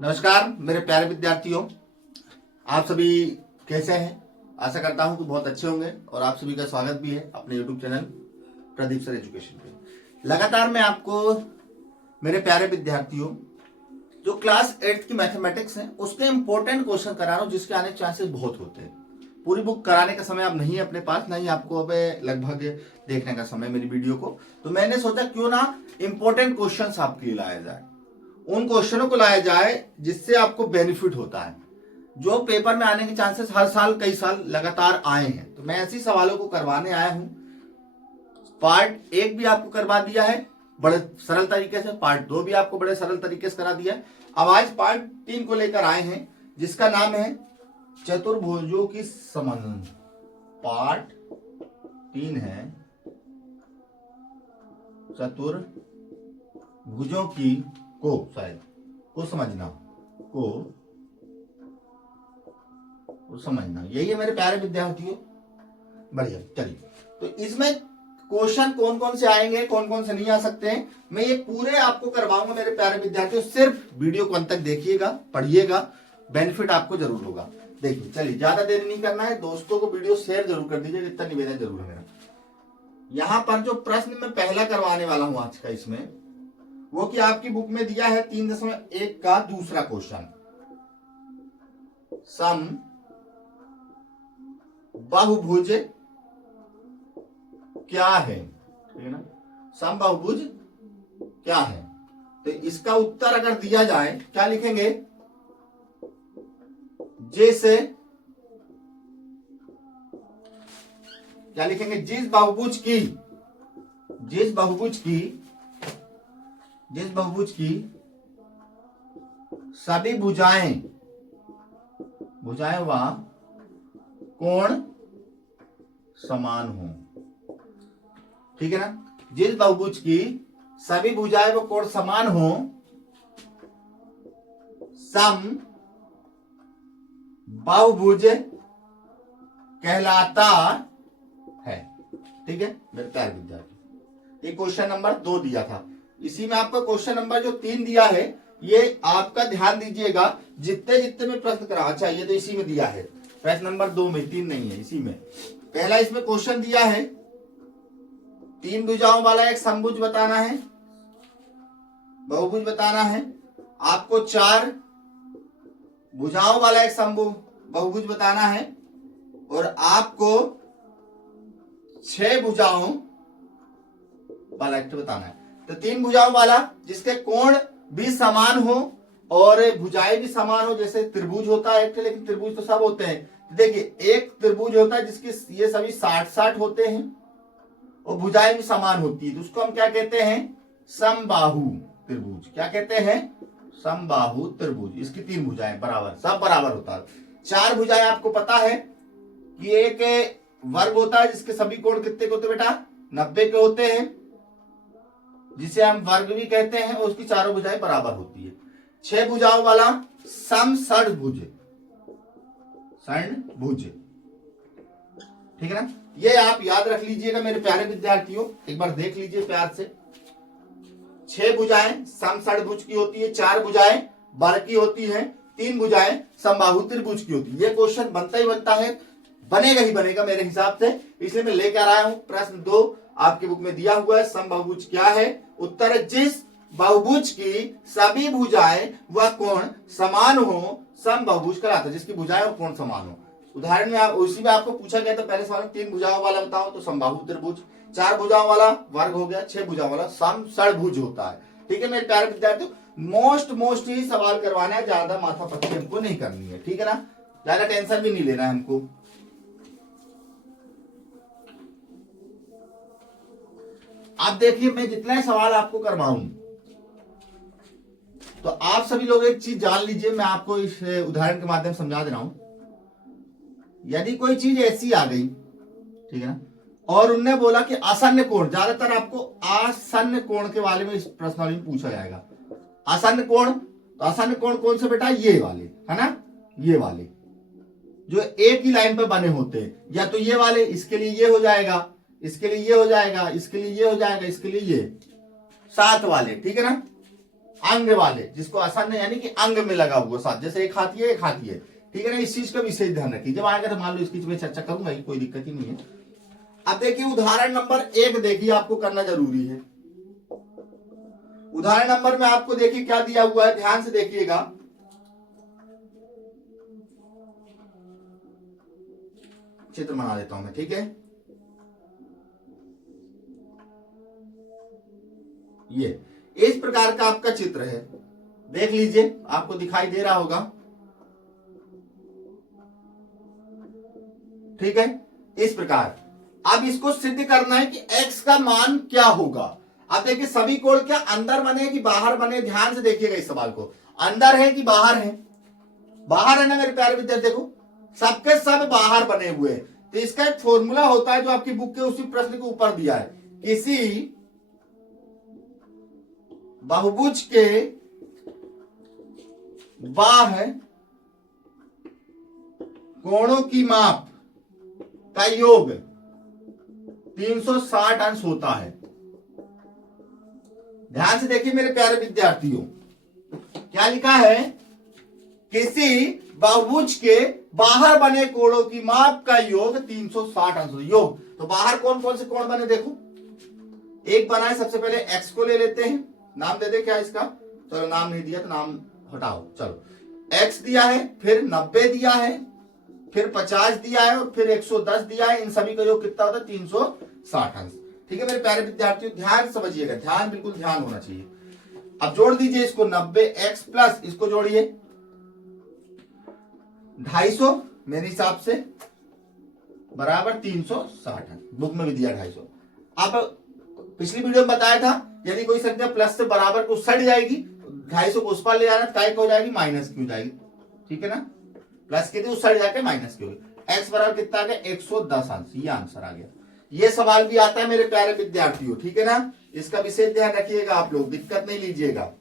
नमस्कार मेरे प्यारे विद्यार्थियों, आप सभी कैसे हैं। आशा करता हूं कि बहुत अच्छे होंगे और आप सभी का स्वागत भी है अपने YouTube channel Pradeep sir education पे। लगातार मैं आपको मेरे प्यारे विद्यार्थियों जो क्लास 8 की मैथमेटिक्स है उसके इंपॉर्टेंट क्वेश्चन करा रहा हूं जिसके आने के चांसेस बहुत होते हैं। पूरी बुक कराने का समय अब नहीं है अपने पास, नहीं आपको अब लगभग देखने का समय मेरी वीडियो को, तो मैंने सोचा क्यों ना इंपॉर्टेंट क्वेश्चंस आपके लिए लाया जाए, उन क्वेश्चनों को लाया जाए जिससे आपको बेनिफिट होता है, जो पेपर में आने के चांसेस हर साल कई साल लगातार आए हैं। तो मैं ऐसे सवालों को करवाने आया हूं। पार्ट 1 भी आपको करवा दिया है बड़े सरल तरीके से, पार्ट 2 भी आपको बड़े सरल तरीके से करा दिया है। अब आज पार्ट 3 को लेकर आए हैं जिसका नाम है चतुर्भुजों की समन्वय। पार्ट 3 है चतुर्भुजों की को समझना, समझना, यही है मेरे प्यारे विद्यार्थियों। बढ़िया, चलिए तो इसमें क्वेश्चन कौन कौन से आएंगे, कौन कौन से नहीं आ सकते हैं, मैं ये पूरे आपको करवाऊंगा मेरे प्यारे विद्यार्थियों। सिर्फ वीडियो को अंत तक देखिएगा, पढ़िएगा, बेनिफिट आपको जरूर होगा। देखिए चलिए, ज्यादा देर नहीं करना है, दोस्तों को वीडियो शेयर जरूर कर दीजिए, इतना निवेदन जरूर है मेरा। यहां पर जो प्रश्न मैं पहला करवाने वाला हूं आज का इसमें, वो कि आपकी बुक में दिया है 3.1 का दूसरा क्वेश्चन, सम बहुभुज क्या है, ठीक है ना। सम बहुभुज क्या है, तो इसका उत्तर अगर दिया जाए क्या लिखेंगे, जैसे क्या लिखेंगे, जिस बहुभुज की सभी भुजाएं व कोण समान हो, ठीक है ना। जिस बहुभुज की सभी भुजाएं व कोण समान हो, सम बहुभुज कहलाता है, ठीक है मेरे प्यारे विद्यार्थी। ये क्वेश्चन नंबर 2 दिया था, इसी में आपका क्वेश्चन नंबर जो 3 दिया है, ये आपका ध्यान दीजिएगा जितने जितने में प्रश्न करा। अच्छा, ये तो इसी में दिया है, प्रश्न नंबर 2 में, 3 नहीं है, इसी में। पहला इसमें क्वेश्चन दिया है 3 भुजाओं वाला एक समभुज बताना है, बहुभुज बताना है। आपको 4 भुजाओं वाला एक बहुभुज बताना है, और आपको 6 भुजाओं वाला एक बताना है। तो 3 भुजाओं वाला जिसके कोण भी समान हो और भुजाएं भी समान हो, जैसे त्रिभुज होता है एक, लेकिन त्रिभुज तो सब होते हैं। देखिए एक त्रिभुज होता है जिसकी ये सभी 60-60 होते हैं और भुजाएं भी समान होती है, तो उसको हम क्या कहते हैं, समबाहु त्रिभुज। क्या कहते हैं, समबाहु त्रिभुज। इसकी 3 भुजाएं बराबर, सब बराबर होता है। 4 भुजाएं आपको पता है कि एक वर्ग होता है जिसके सभी कोण कितने के होते हैं बेटा, 90 के होते हैं, जिसे हम वर्ग भी कहते हैं, और उसकी चारों भुजाएं बराबर होती है। 6 भुजाओं वाला समषड्भुज, ठीक है ना। ये आप याद रख लीजिएगा मेरे प्यारे विद्यार्थियों, एक बार देख लीजिए प्यार से। 6 भुजाएं समषड्भुज की होती है, 4 भुजाएं वर्ग की होती हैं, 3 भुजाएं समबाहु त्रिभुज की होती है। ये क्वेश्चन बनता ही बनता है, बनेगा ही बनेगा मेरे हिसाब से, इसलिए मैं लेकर आया हूं। प्रश्न 2 आपकी बुक में दिया हुआ है, समबाहुभुज क्या है। उत्तर है, जिस बहुभुज की सभी भुजाएं व कोण समान हो, समबाहुभुज कहलाता है। जिसकी भुजाएं और कोण समान हो। उदाहरण में आप उसी में आपको पूछा गया था पहले सवाल में, 3 भुजाओं वाला बताओ तो समबाहु त्रिभुज, 4 भुजाओं वाला वर्ग हो गया, 6 भुजाओं वाला समषड्भुज होता है, ठीक है मेरे प्यारे विद्यार्थियों। मोस्ट ही सवाल करवाना है, ज्यादा माथा पच्ची हमको नहीं करनी है, ठीक है ना, ज्यादा टेंशन भी नहीं लेना है हमको। आप देखिए, मैं जितने सवाल आपको करवाऊं तो आप सभी लोग एक चीज जान लीजिए, मैं आपको इस उदाहरण के माध्यम से समझा दे रहा हूं। यदि कोई चीज ऐसी आ गई, ठीक है ना, और उनने बोला कि आसन्न कोण, ज्यादातर आपको आसन्न कोण के बारे में इस प्रश्नावली में पूछा जाएगा। आसन्न कोण, तो आसन्न कोण कौन से बेटा, ये वाले, है ना, ये वाले जो एक ही लाइन पर बने होते हैं, या तो ये वाले, इसके लिए ये हो जाएगा, इसके लिए ये हो जाएगा, इसके लिए ये हो जाएगा, इसके लिए ये 7 वाले, ठीक है ना। अंग वाले, जिसको आसन यानी कि अंग में लगा हुआ साथ, जैसे एक हाथी है एक हाथी है, ठीक है ना। इस चीज का विशेष ध्यान रखिए, जब आएगा तो मान लो इसकी मैं चर्चा करूंगा, कोई दिक्कत ही नहीं है। अब देखिए उदाहरण नंबर 1 देखिए, आपको करना जरूरी है। उदाहरण नंबर में आपको देखिए क्या दिया हुआ है, ध्यान से देखिएगा। चित्र बना देता हूं मैं, ठीक है। ये इस प्रकार का आपका चित्र है, देख लीजिए, आपको दिखाई दे रहा होगा, ठीक है। इस प्रकार अब इसको सिद्ध करना है कि x का मान क्या होगा। अब देखिए सभी कोण क्या अंदर बने कि बाहर बने, ध्यान से देखिएगा इस सवाल को, अंदर है कि बाहर है। बाहर है ना मेरे प्यारे विद्यार्थी, देखो सबके सब बाहर बने हुए हैं। तो इसका एक फॉर्मूला होता है जो आपकी बुक के उसी प्रश्न के ऊपर दिया है, किसी बहुभुज के बाह्य कोणों की माप का योग 360 अंश होता है। ध्यान से देखिए मेरे प्यारे विद्यार्थियों, क्या लिखा है, किसी बहुभुज के बाहर बने कोणों की माप का योग 360 अंश। योग तो बाहर कौन कौन से कोण बने, देखो एक बना है, सबसे पहले x को ले लेते हैं, नाम दे दे क्या इसका, चलो नाम नहीं दिया तो नाम हटाओ, चलो x दिया है, फिर 90 दिया है, फिर 50 दिया है और फिर 110 दिया है। इन सभी का योग कितना होता है, 360 अंश, ठीक है मेरे प्यारे विद्यार्थियों। ध्यान समझिएगा, ध्यान बिल्कुल ध्यान होना चाहिए। अब जोड़ दीजिए इसको, 90x प्लस इसको जोड़िए 250 मेरे हिसाब से बराबर 360 अंश, बुक में भी दिया 250। अब पिछली वीडियो में बताया था यदि कोई संख्या प्लस से बराबर को सट जाएगी, 250 को उस पर ले जाना, काय हो जाएगी, माइनस की हो जाएगी, ठीक है ना। प्लस की थी उस साइड जाके माइनस की होगी। एक्स बराबर कितना आ गया, 110 अंश, ये आंसर आ गया। ये सवाल भी आता है मेरे प्यारे विद्यार्थियों, ठीक है ना, इसका विशेष ध्यान रखिएगा आप लोग, दिक्कत नहीं लीजिएगा,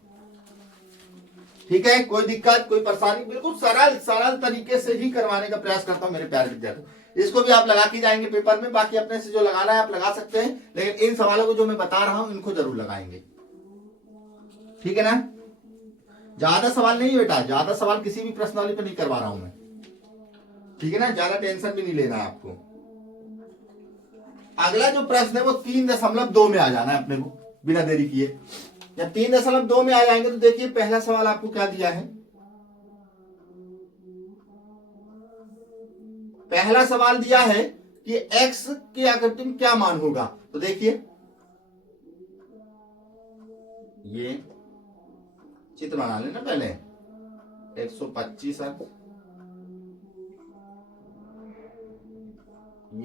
ठीक है। कोई दिक्कत कोई परेशानी, बिल्कुल सरल सरल तरीके से ही करवाने का प्रयास करता हूं मेरे प्यारे विद्यार्थियों। इसको भी आप लगा के जाएंगे पेपर में, बाकी अपने से जो लगाना है आप लगा सकते हैं, लेकिन इन सवालों को जो मैं बता रहा हूं इनको जरूर लगाएंगे, ठीक है ना। ज्यादा सवाल नहीं बेटा, ज्यादा सवाल किसी भी प्रश्नावली पर नहीं करवा रहा हूं मैं, ठीक है ना, ज्यादा टेंशन भी नहीं लेना है आपको। अगला जो प्रश्न है वो 3.2 में आ जाना है अपने को, बिना देरी किए। जब 3.2 में आ जाएंगे तो देखिए पहला सवाल आपको क्या दिया है। पहला सवाल दिया है कि x के आकृति में क्या मान होगा, तो देखिए ये चित्र बना लेना पहले, 125 अंश,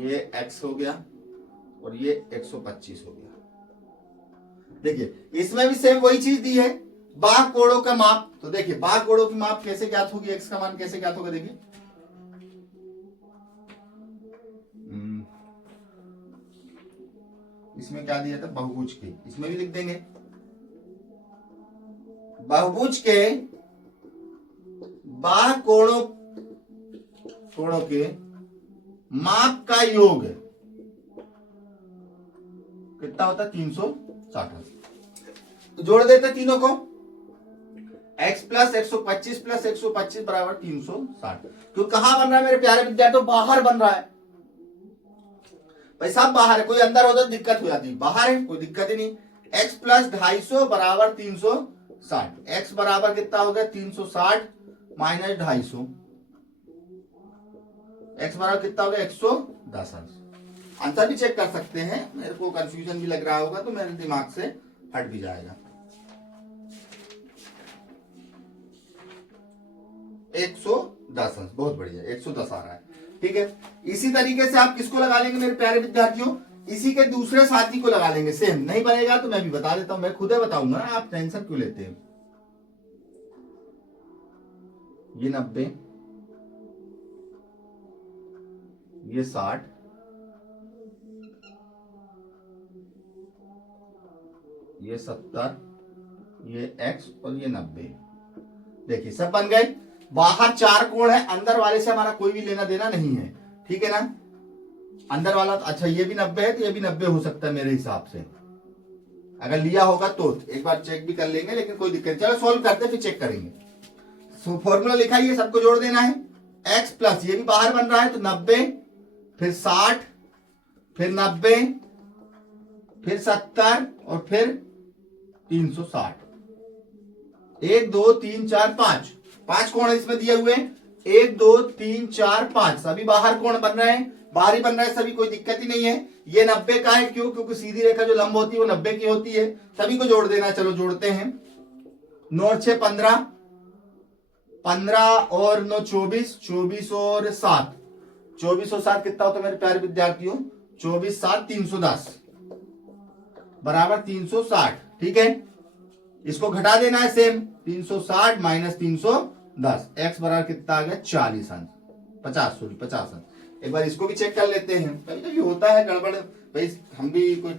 ये x हो गया और ये 125 हो गया। देखिए इसमें भी सेम वही चीज दी है, बाह्य कोणों का माप। तो देखिए बाह्य कोणों की माप कैसे ज्ञात होगी, x का मान कैसे ज्ञात होगा, देखिए इसमें क्या दिया था, बहुभुज के, इसमें भी लिख देंगे बहुभुज के बाह्य कोणों के माप का योग कितना होता है, 360। तो जोड़ देते तीनों को, x प्लस 125 प्लस 125 बराबर 360। तो कहां बन रहा है मेरे प्यारे विद्यार्थियों, बाहर बन रहा है भाई, सब बाहर है, कोई अंदर होता तो दिक्कत हो जाती, बाहर है कोई दिक्कत ही नहीं। x प्लस 250 बराबर 360, x बराबर कितना हो गया 360 माइनस 250, x बराबर कितना हो गया 110 अंश। आंसर भी चेक कर सकते हैं, मेरे को कंफ्यूजन भी लग रहा होगा तो मेरे दिमाग से हट भी जाएगा। 110 अंश, बहुत बढ़िया, 110 आ रहा है, ठीक है। इसी तरीके से आप किसको लगा लेंगे मेरे प्यारे विद्यार्थियों, इसी के दूसरे साथी को लगा लेंगे। सेम नहीं बनेगा तो मैं भी बता देता हूं, मैं खुद ही बताऊंगा, आप टेंशन क्यों लेते हैं। ये 90, ये 60, ये 70, ये x और ये 90। देखिए सब बन गए। बाहर 4 कोण है, अंदर वाले से हमारा कोई भी लेना देना नहीं है, ठीक है ना। अंदर वाला अच्छा ये भी 90 है तो ये भी 90 हो सकता है मेरे हिसाब से, अगर लिया होगा तो एक बार चेक भी कर लेंगे, लेकिन कोई दिक्कत नहीं। चलो सॉल्व करते फिर चेक करेंगे। फॉर्मूला लिखा है, ये सबको जोड़ देना है। x प्लस ये भी बाहर बन रहा है तो 90, फिर 60, फिर 90, फिर 70 और फिर 360। 1 2 3 4 5 5 कोण इसमें दिए हुए हैं। 1 2 3 4 5 सभी बाहर कोण बन रहे हैं, बाहर ही बन रहा है सभी, कोई दिक्कत ही नहीं है। ये 90 का है, क्यों? क्योंकि सीधी रेखा जो लंब होती है वो 90 की होती है। सभी को जोड़ देना है। चलो जोड़ते हैं। 9 और 6 15, 15 और 9 24, 24 और 7, 24 और 7 कितना होता है मेरे प्यारे विद्यार्थियों? 24 7 310 बराबर 360। ठीक है, इसको घटा देना है सेम। 360 माइनस 310, x बराबर कितना आ गया? 40 अंश, 50 अंश। एक बार इसको भी चेक कर लेते हैं, कभी कभी होता है गड़बड़ भाई, हम भी कोई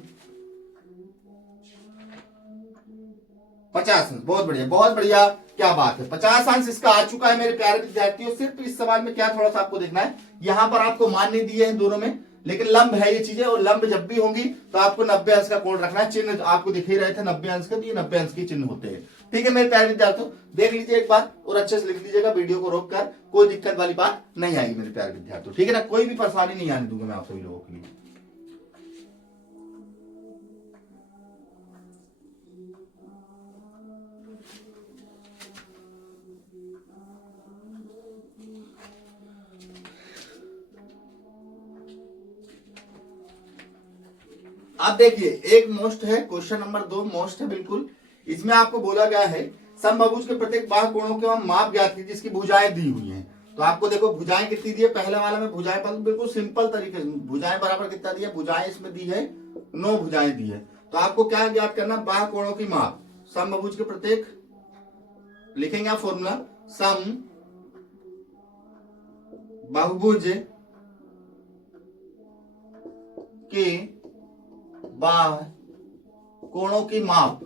50 अंश। बहुत बढ़िया, बहुत बढ़िया, क्या बात है। 50 अंश इसका आ चुका है मेरे प्यारे विद्यार्थियों। सिर्फ इस सवाल में क्या थोड़ा सा आपको देखना है, यहां पर आपको मान नहीं दिए हैं दोनों में, लेकिन लंब है ये चीजें, और लंब जब भी होंगी तो आपको 90 अंश का कोण रखना है। चिन्ह आपको दिख ही रहे थे 90 अंश के, तो ये 90 अंश के चिन्ह होते हैं। ठीक है मेरे प्यारे विद्यार्थियों, देख लीजिए एक बार और अच्छे से लिख लीजिएगा, वीडियो को रोक कर। कोई दिक्कत वाली बात नहीं आएगी मेरे प्यारे विद्यार्थियों, ठीक है ना? कोई भी परेशानी नहीं आने दूंगा मैं आप सभी लोगों के लिए। अब देखिए, एक मोस्ट है, क्वेश्चन नंबर 2 मोस्ट है बिल्कुल। इसमें आपको बोला गया है समबाहुभुज के प्रत्येक बाहु कोणों के हम माप ज्ञात कीजिए जिसकी भुजाएं दी हुई हैं। तो आपको देखो भुजाएं कितनी दी है, पहले वाले में भुजाएं पर बिल्कुल सिंपल तरीके से भुजाएं बराबर कितना दिया, भुजाएं इसमें दी है 9 भुजाएं दी है। तो आपको क्या ज्ञात करना, बाहु कोणों की माप। समबाहुभुज के प्रत्येक, लिखेंगे आप फॉर्मूला, सम बहुभुज के बाहु कोणों की माप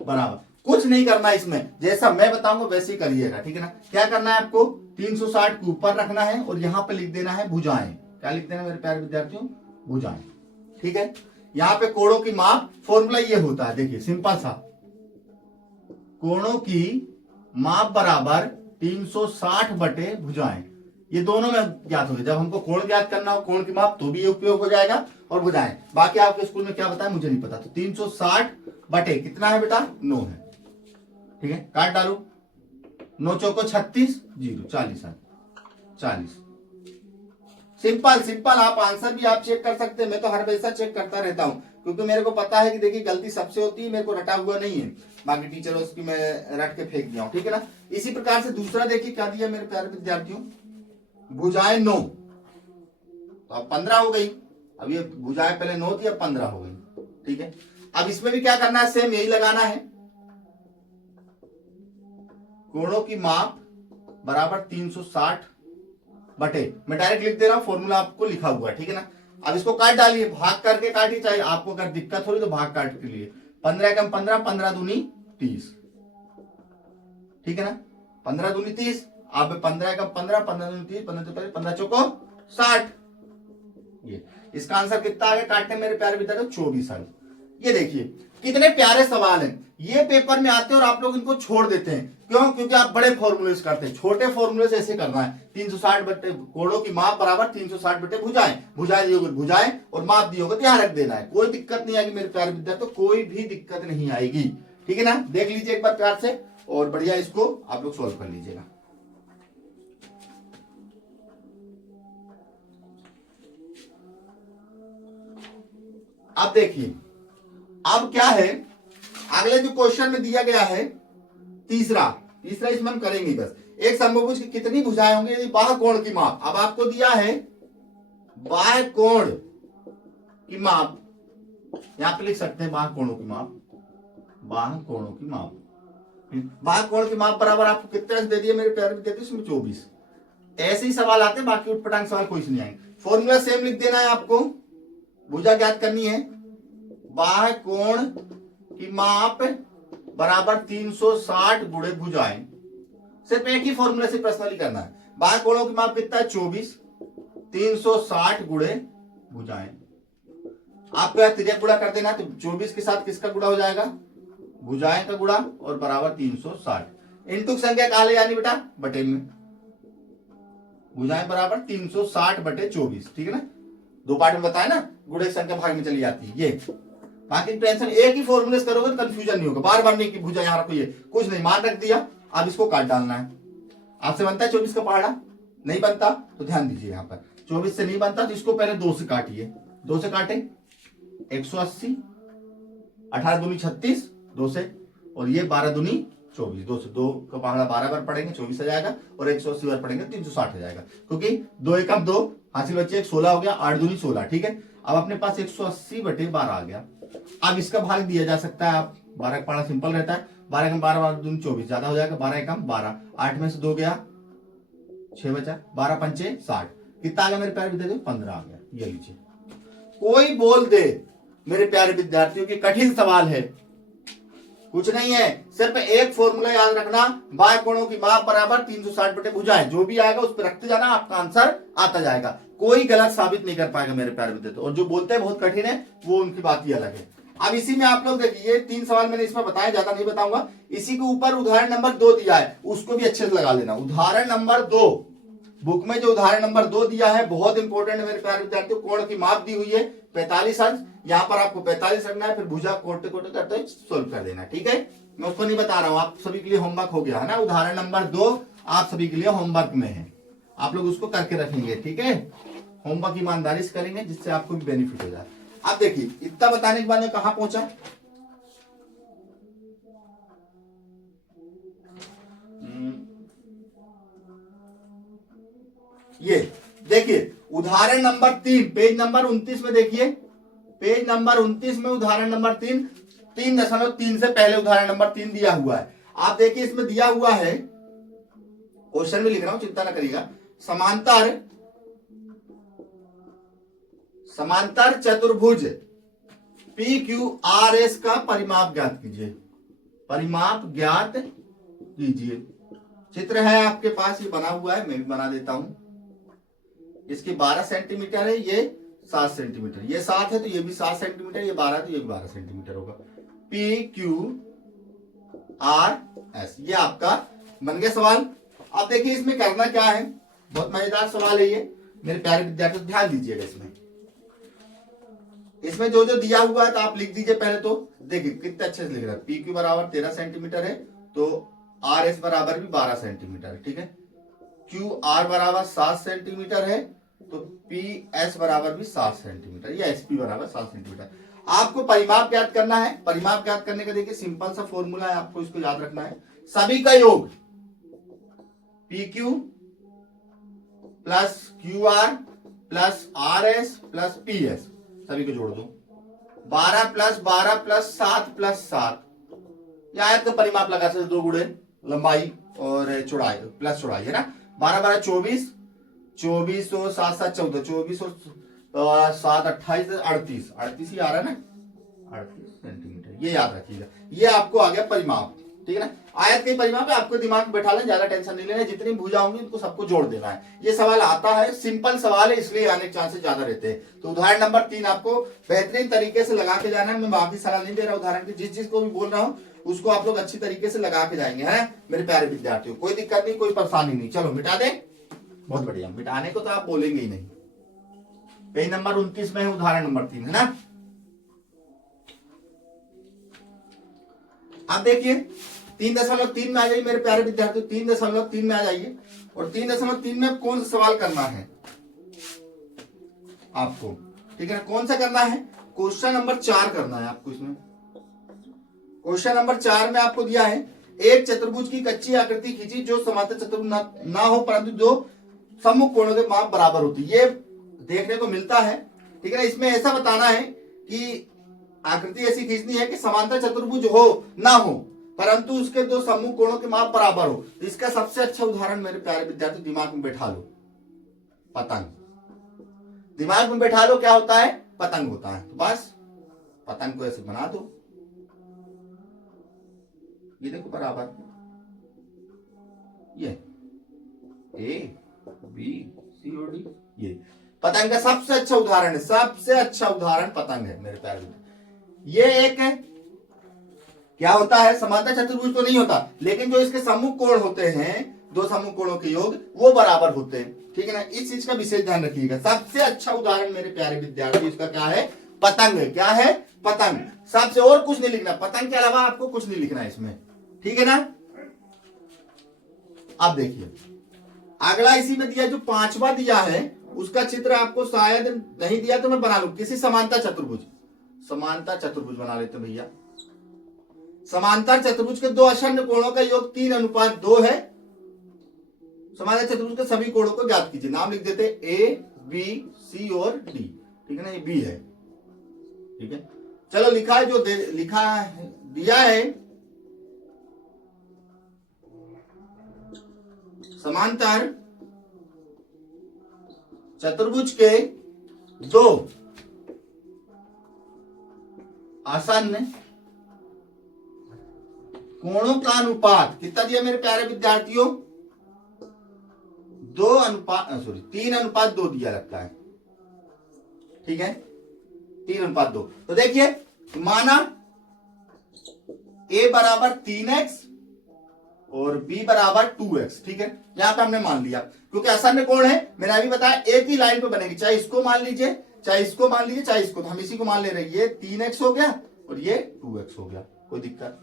बराबर, कुछ नहीं करना इसमें, जैसा मैं बताऊंगा वैसे ही करिएगा, ठीक है ना? क्या करना है आपको, 360 को ऊपर रखना है और यहां पे लिख देना है भुजाएं। क्या लिख देना मेरे प्यारे विद्यार्थियों? भुजाएं। ठीक है, यहां पे कोणों की माप, फॉर्मूला ये होता है, देखिए सिंपल सा, कोणों की माप बराबर 360 बटे भुजाएं। ये दोनों में ज्ञात होंगे। जब हमको कोण ज्ञात करना हो, कोण की माप, तो भी ये उपयोग हो जाएगा, और भुजाएं बाकी आपके स्कूल में क्या बताया मुझे नहीं पता। तो 360 बटे कितना है बेटा? 9 है। ठीक है, काट डालो, 9 चौको 36, 0 40 है, 40। सिंपल सिंपल, आप आंसर भी आप चेक कर सकते हैं। मैं तो हर वैसा चेक करता रहता हूं, क्योंकि मेरे को पता है कि देखिए गलती सबसे होती है, मेरे को रटा हुआ नहीं है, बाकी टीचरों की मैं रट के फेंक दिया हूं। ठीक है ना? इसी प्रकार से दूसरा देखिए क्या दिया मेरे प्यारे विद्यार्थियों, भुजाएं 9, तो अब 15 हो गई। अब ये भुजाएं पहले 9 थी, अब 15 हो गई। ठीक है, अब इसमें भी क्या करना है, सेम यही लगाना है, कोणों की माप बराबर 360 बटे, मैं डायरेक्ट लिख दे रहा हूं, फॉर्मूला आपको लिखा हुआ है। ठीक है ना? अब इसको काट डालिए, भाग करके काटिए, चाहे आपको अगर दिक्कत हो रही तो भाग काट के लिए। 15 कम 15, 15 दूनी 30। ठीक है ना? 15 दूनी 30, आप 15 कम 15, 15 दूनी 30, 15 15 चौको 60। ये इसका आंसर कितना आ गया काटने मेरे प्यारे विद्यार्थियों? 24 अंक। ये देखिए कितने प्यारे सवाल हैं, ये पेपर में आते हैं और आप लोग इनको छोड़ देते हैं। क्यों? क्योंकि आप बड़े फॉर्मूले करते हैं, छोटे फॉर्मूले से ऐसे करना है। 360 बटे कोणों की माप बराबर 360 बटे भुजाएं, भुजाएं दी होगी भुजाएं और माप दी होगी, ध्यान रख देना है। कोई दिक्कत नहीं आएगी मेरे प्यारे विद्यार्थियों, कोई भी दिक्कत नहीं आएगी। ठीक है ना? देख लीजिए एक बार प्यार से और बढ़िया इसको आप लोग सोल्व कर लीजिएगा। अब देखिए, अब क्या है, अगले जो क्वेश्चन में दिया गया है तीसरा इसमें हम करेंगे बस। एक समबाहुभुज की कितनी भुजाएं होंगी यदि बाह्य कोण की माप, अब आपको दिया है बाह्य कोण की माप, यहां पे लिख सकते हैं बाह्य कोणों की माप, बाह्य कोणों की माप, बाह्य कोण की माप बराबर आपको कितने दे दिए मेरे प्यारे विद्यार्थी? इसमें 24। ऐसे ही सवाल आते हैं, बाकी उठपटांग सवाल कोई नहीं आएंगे। फॉर्मूला सेम लिख देना है आपको, भुजा ज्ञात करनी है, बाह्य कोण की माप बराबर 360 गुणे भुजाएं। सिर्फ एक ही फॉर्मूले से प्रश्न करना है, बाह्य कोणों की माप कितना है? 24, 360 गुणे भुजाएं। आपको यार तिर्यक गुणा कर देना, तो 24 के साथ किसका गुणा हो जाएगा, भुजाएं का गुणा और बराबर 360 इंटू संख्या कहा ले जानी बेटा बटे में, भुजाएं बराबर 360 बटे 24, ठीक है ना। दो पार्ट में बताया ना, गुणे संख्या भाग में चली जाती है ये। बाकी टेंशन, एक ही फॉर्मूले से करोगे तो कंफ्यूजन नहीं होगा, बार बार नहीं कि भुजा यहाँ रखो, ये कुछ नहीं, मान रख दिया, अब इसको काट डालना है। आपसे बनता है 24 का पहाड़ा, नहीं बनता तो ध्यान दीजिए, यहाँ पर 24 से नहीं बनता तो इसको पहले 2 से काटिए, 2 से काटे 180, 18 दूनी 36, 2 से, और ये 12 दूनी 24, 2 से 2 का पहाड़ा 12 बार पढ़ेंगे 24 आ जाएगा, और 180 बार पढ़ेंगे 360 आ जाएगा, क्योंकि 2 एकम 2 हासिल बच्चे 1 16 हो गया, 8 दूनी 16, ठीक है। अब अपने पास 180 बटे 12 आ गया। अब इसका भाग दिया जा सकता है, आप 12 का पहाड़ा सिंपल रहता है, 12 एकम 12, 12 दूनी 24 ज्यादा हो जाएगा, 12 एकम 12, 8 में से 2 गया 6 बचा, 12 पंचे 60, कितना आ गया मेरे प्यारे विद्यार्थियों, 15 आ गया। ये लीजिए, कोई बोल दे मेरे प्यारे विद्यार्थियों की कठिन सवाल है, कुछ नहीं है, सिर्फ एक फॉर्मूला याद रखना, बाह्य कोणों की माप बराबर 360 बटे भुजाएं, जो भी आएगा उस पर रखते जाना, आपका आंसर आता जाएगा, कोई गलत साबित नहीं कर पाएगा मेरे प्यारे विद्यार्थी। और जो बोलते हैं बहुत कठिन है वो उनकी बात ही अलग है। अब इसी में आप लोग देखिए, 3 सवाल मैंने इसमें बताया, ज्यादा नहीं बताऊंगा। इसी के ऊपर उदाहरण नंबर 2 दिया है, उसको भी अच्छे से लगा लेना। उदाहरण नंबर 2, बुक में जो उदाहरण नंबर 2 दिया है बहुत इंपॉर्टेंट है मेरे प्यारे विद्यार्थियों। कोण की माप दी हुई है 45 अंश, यहाँ पर आपको 45 रखना है, फिर भुजा कोटे कोटे करते हुए सोल्व कर देना, ठीक है। मैं उसको नहीं बता रहा हूं, आप सभी के लिए होमवर्क हो गया है ना। उदाहरण नंबर 2 आप सभी के लिए होमवर्क में है, आप लोग उसको करके रखेंगे, ठीक है। होमवर्क ईमानदारी से करेंगे, जिससे आपको भी बेनिफिट हो जाए। अब देखिए, इतना बताने के बाद में कहां पहुंचा, ये देखिए उदाहरण नंबर 3 पेज नंबर 29 में देखिए, पेज नंबर 29 में उदाहरण नंबर 3, 3.3 से पहले उदाहरण नंबर 3 दिया हुआ है। आप देखिए इसमें दिया हुआ है, क्वेश्चन में लिख रहा हूं, चिंता ना करिएगा। समांतर चतुर्भुज PQRS का परिमाप ज्ञात कीजिए, परिमाप ज्ञात कीजिए। चित्र है आपके पास, ये बना हुआ है, मैं भी बना देता हूं। इसकी 12 सेंटीमीटर है, ये 7 सेंटीमीटर, ये 7 है तो ये भी 7 सेंटीमीटर, ये 12 तो ये भी 12 सेंटीमीटर होगा। PQRS, ये आपका बन गया सवाल। अब देखिए इसमें करना क्या है, बहुत मजेदार सवाल है ये मेरे प्यारे विद्यार्थियों, ध्यान दीजिएगा। इसमें जो जो दिया हुआ है तो आप लिख दीजिए पहले, तो देखिए कितने अच्छे से लिख रहा है। PQ बराबर 13 सेंटीमीटर है, तो RS बराबर भी 12 सेंटीमीटर है, ठीक है। QR बराबर 7 सेंटीमीटर है, तो PS बराबर भी 7 सेंटीमीटर, या SP बराबर 7 सेंटीमीटर। आपको परिमाप ज्ञात करना है। परिमाप ज्ञात करने का देखिए सिंपल सा फॉर्मूला है, आपको इसको याद रखना है। सभी का योग PQ plus QR plus RS plus PS, सभी को जोड़ दो, 12 प्लस 12 प्लस 7 प्लस 7, या आयत का परिमाप लगा सकते, 2 गुणे लंबाई और चौड़ाई प्लस चौड़ाई है ना। 12 12 24, 24 और 7 7 14, 24 और 7 28 38, 38 ही आ रहा है ना, 38 सेंटीमीटर, ये याद रखिएगा। ये आपको आ गया परिमाप, ठीक है ना। आयत के परिमाप है, आपको दिमाग में बैठा लें, ज्यादा टेंशन नहीं लेना, जितनी भुजा होंगी उनको सबको जोड़ देना है। ये सवाल आता है, सिंपल सवाल है, इसलिए आने के चांसेस ज्यादा रहते हैं। तो उदाहरण नंबर 3 आपको बेहतरीन तरीके से लगा के जाना है। मैं बाकी सलाह नहीं दे रहा, उदाहरण की जिस चीज को भी बोल रहा हूँ उसको आप लोग अच्छी तरीके से लगा के जाएंगे, है मेरे प्यारे विद्यार्थियों। कोई दिक्कत नहीं, कोई परेशानी नहीं। चलो मिटा दे, बहुत बढ़िया। मिटाने को तो आप बोलेंगे ही नहीं। पेज नंबर 29 में है उदाहरण नंबर 3, है ना। आप देखिए 3.3 में आ जाइए मेरे प्यारे विद्यार्थियों, 3.3 में आ जाइए। और 3.3 में कौन सा सवाल करना है आपको, ठीक है ना। कौन सा करना है, क्वेश्चन नंबर 4 करना है आपको। इसमें क्वेश्चन नंबर 4 में आपको दिया है, एक चतुर्भुज की कच्ची आकृति खींची जो समांतर चतुर्भुज ना हो, परंतु जो सम्मुख कोणों के माप बराबर होती है। ये देखने को मिलता है, ठीक है ना। इसमें ऐसा बताना है कि आकृति ऐसी खींचनी है कि समांतर चतुर्भुज हो ना हो, परंतु उसके दो सम्मुख कोणों के माप बराबर हो। इसका सबसे अच्छा उदाहरण मेरे प्यारे विद्यार्थी दिमाग में बैठा लो, पतंग। दिमाग में बैठा लो, क्या होता है, पतंग होता है। तो बस पतंग को ऐसे बना दो, ये देखो बराबर, ये A B C और D, ये पतंग का सबसे अच्छा उदाहरण है, सबसे अच्छा उदाहरण पतंग है मेरे प्यारे मित्र। ये एक है, क्या होता है, समांतर चतुर्भुज तो नहीं होता, लेकिन जो इसके सम्मुख कोण होते हैं, दो सम्मुख कोणों के योग वो बराबर होते हैं, ठीक है ना। इस चीज का विशेष ध्यान रखिएगा। सबसे अच्छा उदाहरण मेरे प्यारे विद्यार्थी इसका क्या है, पतंग है। क्या है, पतंग। सबसे और कुछ नहीं लिखना, पतंग के अलावा आपको कुछ नहीं लिखना इसमें, ठीक है ना। अब देखिए अगला इसी में दिया, जो पांचवा दिया है उसका चित्र आपको शायद नहीं दिया तो मैं बना लू। किसी समांतर चतुर्भुज, समांतर चतुर्भुज बना लेते हैं भैया। समांतर चतुर्भुज के दो आसन्न कोणों का योग 3:2 है। समांतर चतुर्भुज के सभी कोणों को ज्ञात कीजिए। नाम लिख देते ए, बी, सी और डी, ठीक है ना। ये बी है, ठीक है। चलो लिखा है, जो लिखा है, दिया है समांतर चतुर्भुज के दो आसन्न कोणों का अनुपात कितना दिया मेरे प्यारे विद्यार्थियों, 3:2 दिया लगता है, ठीक है, 3:2। तो देखिए माना a बराबर 3x और b बराबर 2x, ठीक है। यहां पे हमने मान लिया, क्योंकि आसन्न कोण है, मैंने अभी बताया एक ही लाइन पे बनेगी, चाहे इसको मान लीजिए, चाहे इसको मान लीजिए, चाहे इसको, तो हम इसी को मान ले रहे हैं। ये 3x हो गया और ये 2x हो गया, कोई दिक्कत।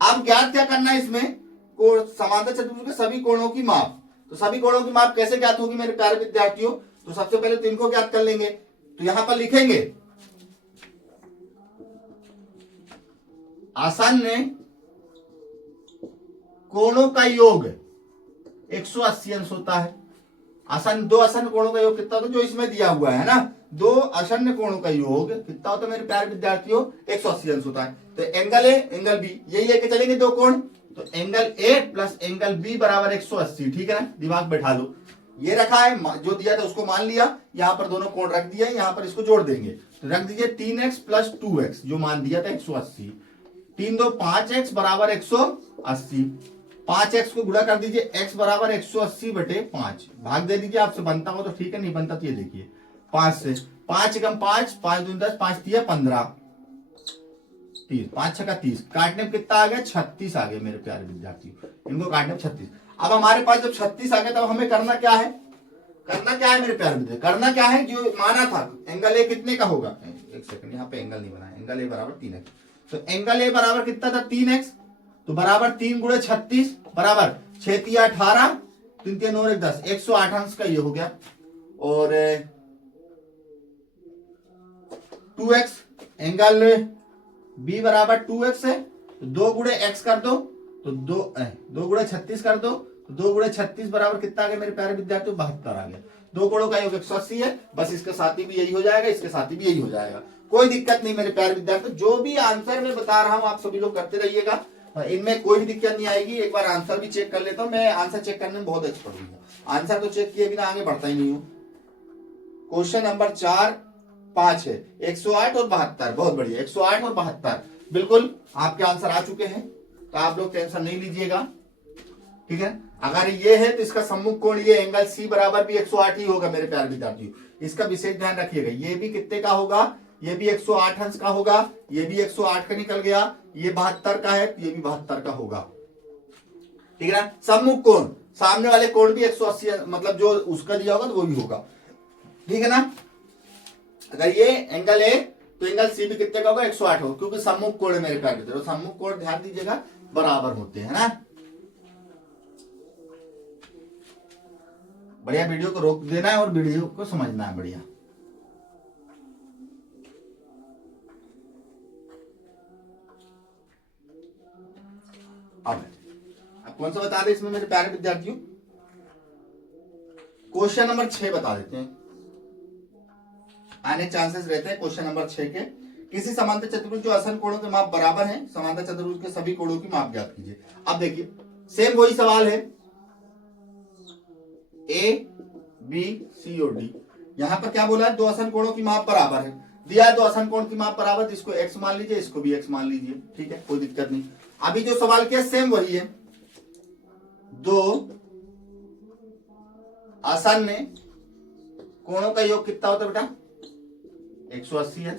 अब ज्ञात क्या करना है इसमें, समांतर चतुर्भुज के सभी कोणों की माप। तो सभी कोणों की माप कैसे ज्ञात होगी मेरे प्यारे विद्यार्थियों, तो सबसे पहले तो इनको ज्ञात कर लेंगे। तो यहां पर लिखेंगे आसन्न कोणों का योग 180 अंश होता है। दो आसन्न कोणों का योग कितना होता है, जो इसमें दिया हुआ है ना, दो आसन्न कोणों का योग कितना होता है मेरे प्यारे विद्यार्थियों, 180 अंश होता है। तो एंगल ए एंगल बी यही लेके चलेंगे दो कोण, तो angle A plus angle B बराबर 180, ठीक है ना। दिमाग बैठा लो, ये रखा है, जो दिया था उसको मान लिया, यहां पर दोनों कोण रख दिया, यहां पर इसको जोड़ देंगे। तो रख दीजिए 3x प्लस 2x, जो मान दिया था 180, 3 2 5x बराबर 180, 5x को गुणा कर दीजिए, x बराबर 180 बटे 5, भाग दे दीजिए, आपसे बनता हो तो ठीक है, नहीं बनता तो ये देखिए 5 से 5 एकम 5, 5 दूनी 10, 5 3 15, 30, 5 6 30, काटने में कितना आ गया, 36 आ गया मेरे प्यारे विद्यार्थी। इनको काटने में 36। अब हमारे पास जब 36 आ गया तब हमें करना क्या है, करना क्या है मेरे प्यारे विद्यार्थी, करना क्या है, जो माना था एंगल ए कितने का होगा, एक सेकंड, यहाँ पे एंगल नहीं बनाया, एंगल ए बराबर 3x, तो एंगल ए बराबर कितना था 3x, तो बराबर 3 गुणे 36 बराबर 6 3 18, 3 3 और 1 10, 108 अंश का ये हो गया। और 2x, एंगल b बराबर 2x है, तो 2 गुणे x कर दो, तो 2 गुणे 36 कर दो, तो 2 गुणे 36 बराबर कितना आ गया मेरे प्यारे विद्यार्थियों, 72 आ गया। दो कोणों का योग 180 है, बस इसके साथ ही भी यही हो जाएगा, इसके साथ ही भी यही हो जाएगा, कोई दिक्कत नहीं मेरे प्यारे विद्यार्थी। जो भी आंसर मैं बता रहा हूं आप सभी लोग करते रहिएगा, इनमें कोई भी दिक्कत नहीं आएगी। एक बार आंसर भी चेक कर लेता हूं, मैं आंसर चेक करने में बहुत एक्सपर्ट हूँ, आंसर तो चेक किए बिना आगे बढ़ता ही नहीं हूँ। क्वेश्चन नंबर 4 5 है, 108 और 72, बहुत बढ़िया, 108 और 72 बिल्कुल आपके आंसर आ चुके हैं, तो आप लोग टेंशन नहीं लीजिएगा, ठीक है। अगर ये है तो इसका सम्मुख कोण ये एंगल सी बराबर भी 108 ही होगा मेरे प्यारे विद्यार्थियों, इसका विशेष ध्यान रखिएगा। ये भी कितने का होगा, ये भी 108 अंश का होगा, ये भी 108 का निकल गया, ये 72 का है, ये भी 72 का होगा, ठीक है ना। सम्मुख कोण, सामने वाले कोण भी 180, मतलब जो उसका दिया होगा तो वो भी होगा, ठीक है ना। अगर ये एंगल है तो एंगल सी भी कितने का होगा, 108 होगा, क्योंकि सम्मुख कोण है मेरे प्यारे विद्यार्थियों, सम्मुख कोण ध्यान दीजिएगा बराबर होते हैं ना। बढ़िया, वीडियो को रोक देना है और वीडियो को समझना है, बढ़िया। अब कौन सा बता दे इसमें मेरे प्यारे विद्यार्थियों, क्वेश्चन नंबर 6 बता देते हैं, आने चांसेस रहते हैं क्वेश्चन नंबर 6 के। किसी समांतर चतुर्भुज जो आसन्न कोणों के माप बराबर हैं, समांतर चतुर्भुज के सभी कोणों की माप ज्ञात कीजिए। अब देखिए सेम वही सवाल है, ए बी सी और डी, यहां पर क्या बोला है, दो आसन्न कोणों की माप बराबर है, दिया है दो आसन्न कोण की माप बराबर, तो इसको x मान लीजिए, इसको भी x मान लीजिए, ठीक है, कोई दिक्कत नहीं। अभी जो सवाल किया सेम वही है, दो आसन्न कोणों का योग कितना होता है बेटा 180 है।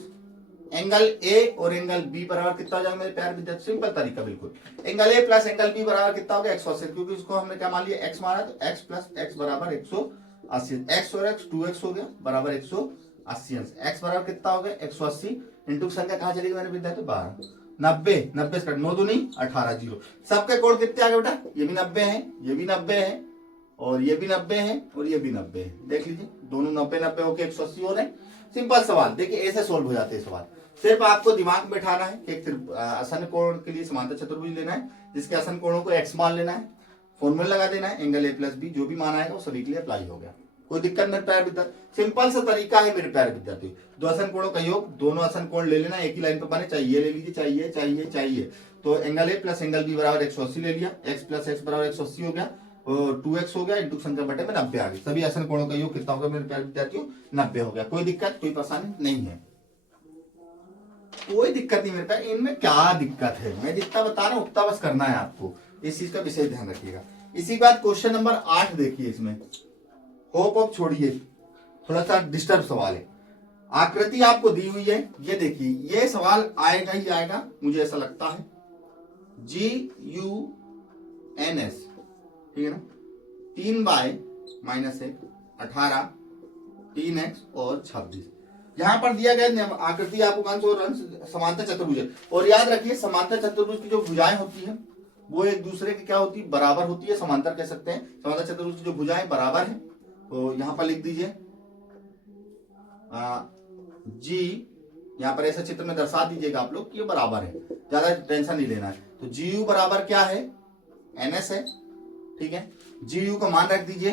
एंगल ए और एंगल बी बराबर कितना हो जाएगा मेरे प्यारे विद्यार्थी, सिंपल तरीका बिल्कुल। Angle A plus angle B बराबर कितना होगा 180, क्योंकि इसको हमने क्या मान लिया x माना, तो x प्लस x बराबर 180, x और x 2x हो गया बराबर 180 अंश। x बराबर कितना हो गया 180 इंटू संख्या कहाँ चलेगी मेरे विद्यार्थी 12, 90 90 से 9 दूनी 18 जीरो। सबके कोण कितने आ गए बेटा, ये भी 90 है, ये भी 90 है, और ये भी 90 है, और ये भी 90 है। देख लीजिए दोनों 90 90 होके 180 हो रहे हैं। सिंपल सवाल, देखिए ऐसे सोल्व हो जाते हैं सवाल। सिर्फ आपको दिमाग में बैठाना है कि एक आसन कोण के लिए समांतर चतुर्भुज लेना है, जिसके आसन कोणों को x मान लेना है, फॉर्मूला लगा देना है, एंगल a प्लस बी जो भी माना है वो सभी के लिए अप्लाई हो गया। कोई दिक्कत मेरे प्यारे विद्यार्थी, सिंपल सा तरीका है मेरे प्यारे विद्यार्थी। दो आसन कोणों का योग, दोनों आसन कोण ले लेना, एक ही लाइन पर बने, चाहिए ले लीजिए, चाहिए चाहिए चाहिए। तो angle a plus angle B बराबर 180 ले लिया, x प्लस x बराबर 180 हो गया, और 2x हो गया इंटू संख्या बटे में 90 आ गई। सभी आसन कोणों का योग कितना होगा मेरे प्यारे विद्यार्थियों 90 हो गया। कोई दिक्कत कोई परेशानी नहीं है, कोई दिक्कत नहीं मेरे पास। इनमें क्या दिक्कत है, मैं जितना बता रहा हूं उतना बस करना है आपको, इस चीज का विशेष ध्यान रखिएगा। इसी के बाद क्वेश्चन नंबर 8 देखिए, इसमें होप ऑफ छोड़िए, थोड़ा सा डिस्टर्ब सवाल है। आकृति आपको दी हुई है, ये देखिए, ये सवाल आएगा ही आएगा मुझे ऐसा लगता है, GUNS, ठीक है ना, 3 बाय -1 18 3x और 26। यहां पर दिया गया आकृति आपको कौन सा समांतर चतुर्भुज है। और याद रखिए समांतर चतुर्भुज की जो भुजाएं होती है वो एक दूसरे की क्या होती है, बराबर होती है, समांतर कह सकते हैं। समांतर चतुर्भुज की जो भुजाएं बराबर है, तो यहां पर लिख दीजिए जी, यहां पर ऐसा चित्र में दर्शा दीजिएगा आप लोग कि ये बराबर है, ज्यादा टेंशन नहीं लेना है। तो GU बराबर क्या है NS है, ठीक है। GU का मान रख दीजिए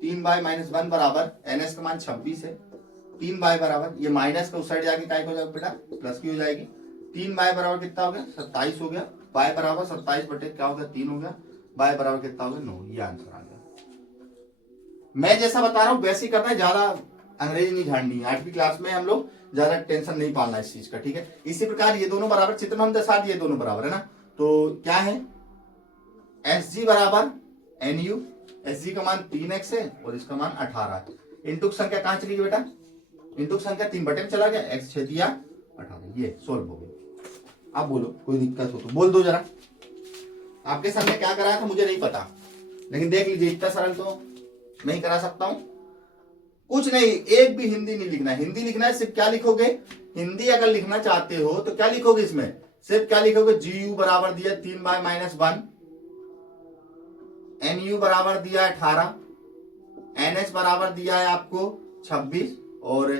3 बाय -1 बराबर NS का मान 26 है। 3 बाय बराबर ये माइनस का उस साइड जाके क्या हो जाएगा बेटा प्लस की हो जाएगी। 3 बाय बराबर कितना हो गया 27 हो गया, बाय बराबर 27 बटे क्या हो गया 3 हो गया, बाय बराबर कितना हो गया 9। ये आंसर आ गया। मैं जैसा बता रहा हूं वैसे ही करना है, ज्यादा अंग्रेजी नहीं झाड़नी है। 8वीं क्लास में हम लोग ज्यादा टेंशन नहीं पालना इस चीज का, ठीक है। इसी प्रकार ये दोनों बराबर, चित्र में हम दर्शा दिए दोनों बराबर है ना, तो क्या है SG बराबर NU, SG का मान 3x है और इसका मान 18 है। इंटू संख्या कहां चली गई बेटा, इंटू संख्या 3 बटे में चला गया, x 6 दिया 18। ये सोल्व हो गया। अब बोलो कोई दिक्कत हो तो बोल दो जरा। आपके सामने क्या कराया था मुझे नहीं पता, लेकिन देख लीजिए इतना सरल तो मैं ही करा सकता हूं। कुछ नहीं, एक भी हिंदी नहीं लिखना है। हिंदी लिखना है सिर्फ क्या लिखोगे, हिंदी अगर लिखना चाहते हो तो क्या लिखोगे इसमें, सिर्फ क्या लिखोगे, GU बराबर दिया 3 बाय -1, NU बराबर दिया है 18, NS बराबर दिया है आपको 26 और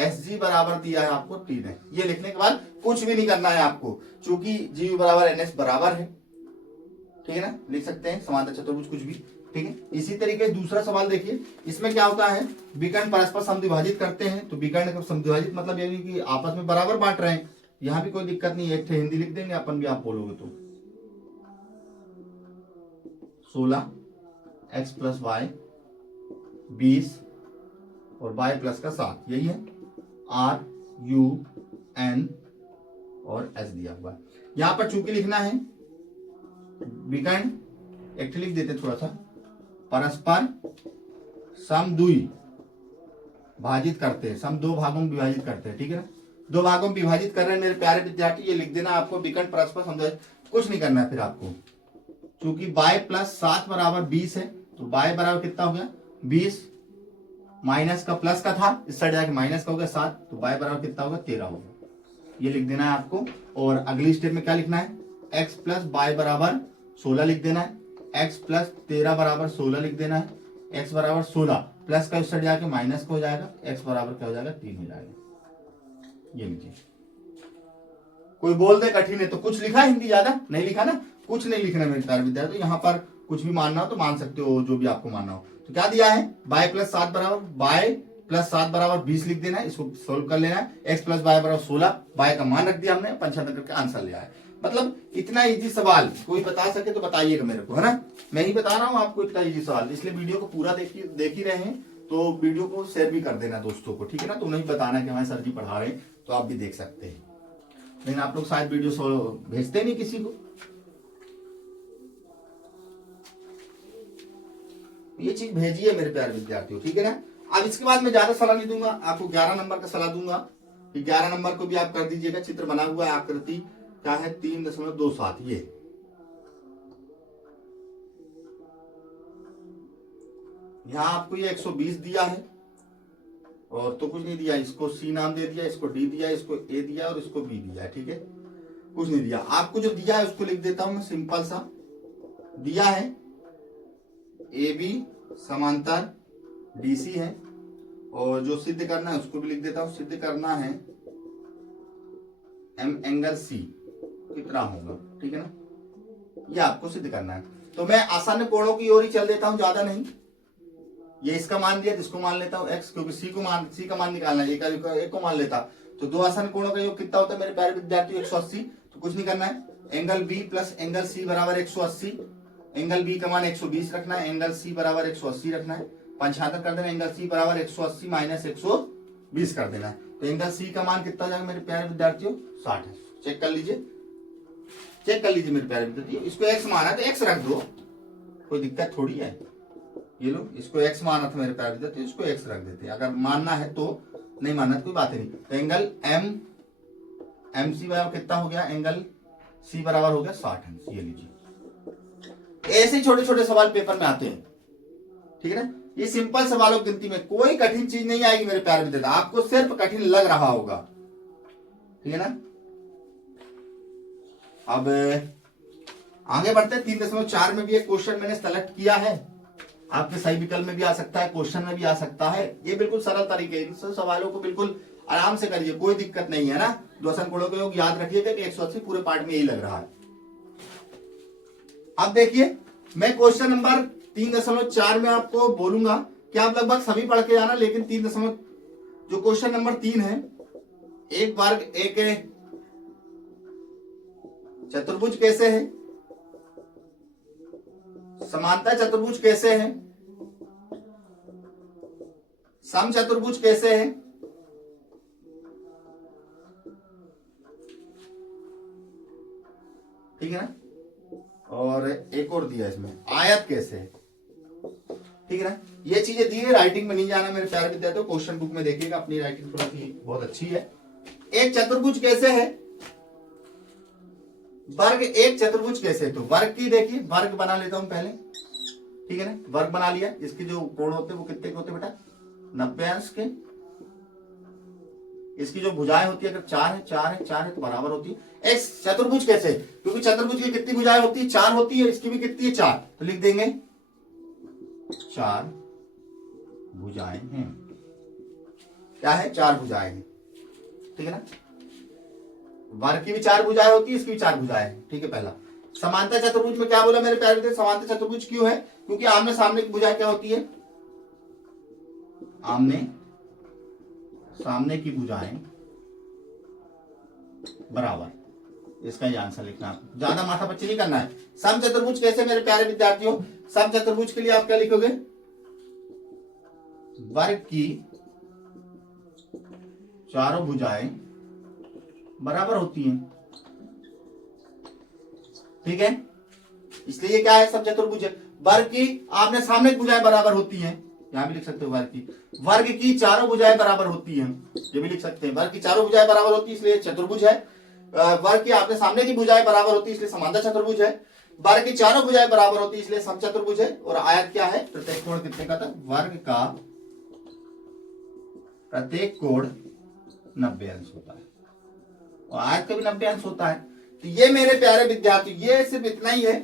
SG बराबर दिया है आपको 3 है। ये लिखने के बाद कुछ भी नहीं करना है आपको, चूंकि GU बराबर NS बराबर है, ठीक है ना, लिख सकते हैं समांतर चतुर्भुज कुछ भी, ठीक है। इसी तरीके दूसरा सवाल देखिए, इसमें क्या होता है, विकर्ण परस्पर समद्विभाजित करते हैं। तो विकर्ण को समद्विभाजित मतलब यानी कि आपस में बराबर बांट रहे हैं। यहां भी कोई दिक्कत नहीं है, एक हिंदी लिख देंगे अपन भी, आप बोलोगे तो 16 x प्लस वाई 20 और y प्लस का 7, यही है R U N और S दिया हुआ है। यहां पर चूंकि लिखना है विकर्ण, एक लिख देते थोड़ा सा, परस्पर समद्वि भाजित करते हैं, सम 2 भागों में विभाजित करते हैं, ठीक है ना, 2 भागों में विभाजित कर रहे हैं मेरे प्यारे विद्यार्थी। ये लिख देना आपको विकर्ण परस्पर समद्वि, कुछ नहीं करना है फिर आपको, क्योंकि y प्लस 7 बराबर 20 है, तो y बराबर कितना हो गया 20, माइनस का प्लस का था, इस साइड जाके माइनस का हो गया 7, तो y बराबर कितना होगा 13 होगा। ये लिख देना है आपको। और अगली स्टेप में क्या लिखना है, x प्लस y बराबर 16 लिख देना है, x प्लस 13 बराबर 16 लिख देना है, x बराबर 16 प्लस का इस साइड जाके माइनस का हो जाएगा, x बराबर क्या हो जाएगा 3 हो जाएगा। ये लिखिए। कोई बोल दे कठिन है तो कुछ लिखा है, हिंदी ज्यादा नहीं लिखा ना, कुछ नहीं लिखना मेरे प्यारे विद्यार्थी। यहाँ पर कुछ भी मानना हो तो मान सकते हो, जो भी आपको मानना हो। तो क्या दिया है, y प्लस 7 बराबर 20 लिख देना है, इसको सोल्व कर लेना है। x प्लस वाई बराबर 16, y का मान रख दिया हमने, 75 करके आंसर लिया है। मतलब इतना इजी सवाल कोई बता सके तो बताइएगा मेरे को, है ना। मैं ही बता रहा हूँ आपको इतना इजी सवाल, इसलिए वीडियो को पूरा देख ही रहे हैं, तो वीडियो को शेयर भी कर देना दोस्तों को, ठीक है ना। तो उन्हें बताना कि हमारे सर जी पढ़ा रहे हैं तो आप भी देख सकते हैं, लेकिन आप लोग शायद वीडियो भेजते नहीं किसी को। ये चीज भेजिए मेरे प्यारे विद्यार्थियों, ठीक है ना। अब इसके बाद मैं ज्यादा सलाह नहीं दूंगा, आपको 11 नंबर का सलाह दूंगा कि 11 नंबर को भी आप कर दीजिएगा। चित्र बना हुआ है, आकृति क्या है 3.27। ये यहां आपको ये 120 दिया है और तो कुछ नहीं दिया, इसको सी नाम दे दिया, इसको डी दिया, इसको ए दिया और इसको बी दिया, ठीक है, कुछ नहीं दिया। आपको जो दिया है उसको लिख देता हूं मैं, सिंपल सा दिया है ए बी समांतर डीसी है, और जो सिद्ध करना है उसको भी लिख देता हूं, सिद्ध करना है एम एंगल सी कितना होगा, ठीक है ना, ये आपको सिद्ध करना है। तो मैं आसान कोणों की ओर ही चल देता हूं, ज्यादा नहीं। ये इसका मान दिया, जिसको मान लेता हूं एक्स, क्योंकि सी का मान निकालना है, एक को मान लेता। तो दो आसान कोणों का योग कितना होता है मेरे प्यारे विद्यार्थियों, 180। तो कुछ नहीं करना है, angle B plus angle C बराबर 180। एंगल बी का मान 120 रखना है, एंगल सी बराबर 180 रखना है, 75 कर देना। एंगल सी बराबर 180 माइनस 120 कर देना है। तो एंगल सी का मान कितना हो जाएगा मेरे प्यारे विद्यार्थियों, 60 है। चेक कर लीजिए, चेक कर लीजिए मेरे प्यारे विद्यार्थियों। इसको एक्स माना तो एक्स रख दो, कोई दिक्कत थोड़ी है। ये लो, इसको एक्स माना था मेरे प्यारे विद्यार्थियों, इसको एक्स रख देते हैं। अगर मानना है तो, नहीं मानना तो कोई बात ही नहीं। तो एंगल एम सी बराबर कितना हो गया, एंगल सी बराबर हो गया 60 अंश। ये लीजिए, ऐसे छोटे छोटे सवाल पेपर में आते हैं, ठीक है ना। ये सिंपल सवालों की गिनती में कोई कठिन चीज नहीं आएगी मेरे प्यारे विद्यार्थी, आपको सिर्फ कठिन लग रहा होगा, ठीक है ना। अब आगे बढ़ते हैं। 3.4 में भी एक क्वेश्चन मैंने सेलेक्ट किया है, आपके सही विकल्प में भी आ सकता है, क्वेश्चन में भी आ सकता है। ये बिल्कुल सरल तरीके, इन सवालों को बिल्कुल आराम से करिए, कोई दिक्कत नहीं है ना। दो आसान कोणों का योग याद रखिएगा कि 180 पूरे पार्ट में यही लग रहा है। अब देखिए, मैं क्वेश्चन नंबर 3.4 में आपको बोलूंगा कि आप लगभग सभी पढ़ के जाना, लेकिन जो क्वेश्चन नंबर 3 है, एक वर्ग एक चतुर्भुज कैसे है, समांतर चतुर्भुज कैसे है, सम चतुर्भुज कैसे है, ठीक है ना, और एक और दिया इसमें आयत कैसे है, ठीक है ना। ये चीजें दी है, राइटिंग में नहीं जाना मेरे प्यारे विद्यार्थियों, क्वेश्चन बुक में देखिएगा, अपनी राइटिंग थोड़ा सी बहुत अच्छी है। एक चतुर्भुज कैसे है, वर्ग एक चतुर्भुज कैसे, तो वर्ग की देखिए, वर्ग बना लेता हूं पहले, ठीक है ना। वर्ग बना लिया, इसके जो कोण होते हैं वो कितने के होते हैं बेटा, 90 अंश के। इसकी जो भुजाएं होती है, अगर 4 है तो बराबर होती है। एक चतुर्भुज कैसे, क्योंकि चतुर्भुज की कितनी भुजाएं होती है, 4 होती है, इसकी भी कितनी है 4, तो लिख देंगे 4 भुजाएं हैं। क्या है, 4 भुजाएं हैं, ठीक है ना। वर्ग की भी 4 भुजाएं होती है, इसकी भी 4 भुजाएं हैं, ठीक है। पहला समांतर चतुर्भुज में क्या बोला मेरे प्यारे विद्यार्थी, समांतर चतुर्भुज क्यों है, क्योंकि आमने सामने की भुजाएं क्या होती है, आमने सामने की भुजाएं बराबर। इसका ही आंसर लिखना, ज्यादा माथा पच्ची नहीं करना है। सम चतुर्भुज कैसे मेरे प्यारे विद्यार्थियों, सम चतुर्भुज के लिए आप क्या लिखोगे, वर्ग की चारों भुजाएं बराबर होती हैं, ठीक है। इसलिए ये क्या है, सम चतुर्भुज है। वर्ग की आपने सामने की भुजाएं बराबर होती हैं, यहां भी लिख सकते हो वर्ग की चारों भुजाएं बराबर होती हैं, ये भी लिख सकते हैं। वर्ग की चारों भुजाएं बराबर होती है इसलिए चतुर्भुज है। वर्ग की आपने सामने की भुजाएं बराबर होती है इसलिए समांतर चतुर्भुज है। वर्ग की चारों भुजाएं बराबर होती है इसलिए समचतुर्भुज है। और आयत क्या है, प्रत्येक कोण कितने का था, वर्ग का प्रत्येक कोण 90 अंश होता है और आयत का भी 90 अंश होता है। तो ये मेरे प्यारे विद्यार्थी, ये सिर्फ इतना ही है।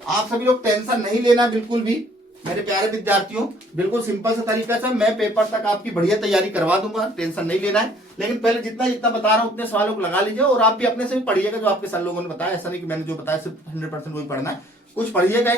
आप सभी लोग टेंशन नहीं लेना बिल्कुल भी मेरे प्यारे विद्यार्थियों, बिल्कुल सिंपल सा तरीका से मैं पेपर तक आपकी बढ़िया तैयारी करवा दूंगा, टेंशन नहीं लेना है। लेकिन पहले जितना जितना बता रहा हूं उतने सवालों को लगा लीजिए और आप भी अपने से भी पढ़िएगा जो आपके सर लोगों ने बताया। ऐसा नहीं कि मैंने जो बताया सिर्फ 100% वही पढ़ना है, कुछ पढ़िएगा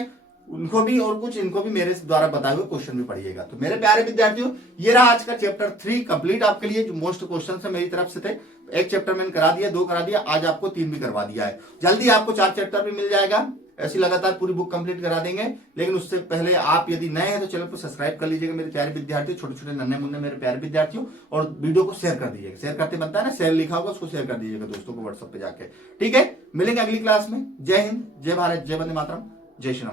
उनको भी और कुछ इनको भी मेरे द्वारा बताए हुए क्वेश्चन भी पढ़िएगा। तो मेरे प्यारे विद्यार्थियों, ये रहा आज का चैप्टर 3 कंप्लीट आपके लिए। जो मोस्ट क्वेश्चन है मेरी तरफ से थे, एक चैप्टर मैंने करा दिया, 2 करा दिया, आज आपको 3 भी करवा दिया है। जल्दी आपको 4 चैप्टर भी मिल जाएगा, ऐसी लगातार पूरी बुक कंप्लीट करा देंगे। लेकिन उससे पहले आप यदि नए हैं तो चैनल को सब्सक्राइब कर लीजिएगा मेरे प्यारे विद्यार्थियों, छोटे छोटे नन्हे मुन्ने मेरे प्यारे विद्यार्थियों, और वीडियो को शेयर कर दीजिएगा। शेयर करते बनता है ना, शेयर लिखा होगा उसको शेयर कर दीजिएगा दोस्तों को व्हाट्सएप पे जाके, ठीक है। मिलेंगे अगली क्लास में। जय हिंद, जय भारत, जय वंदे मातरम, जय श्री राम।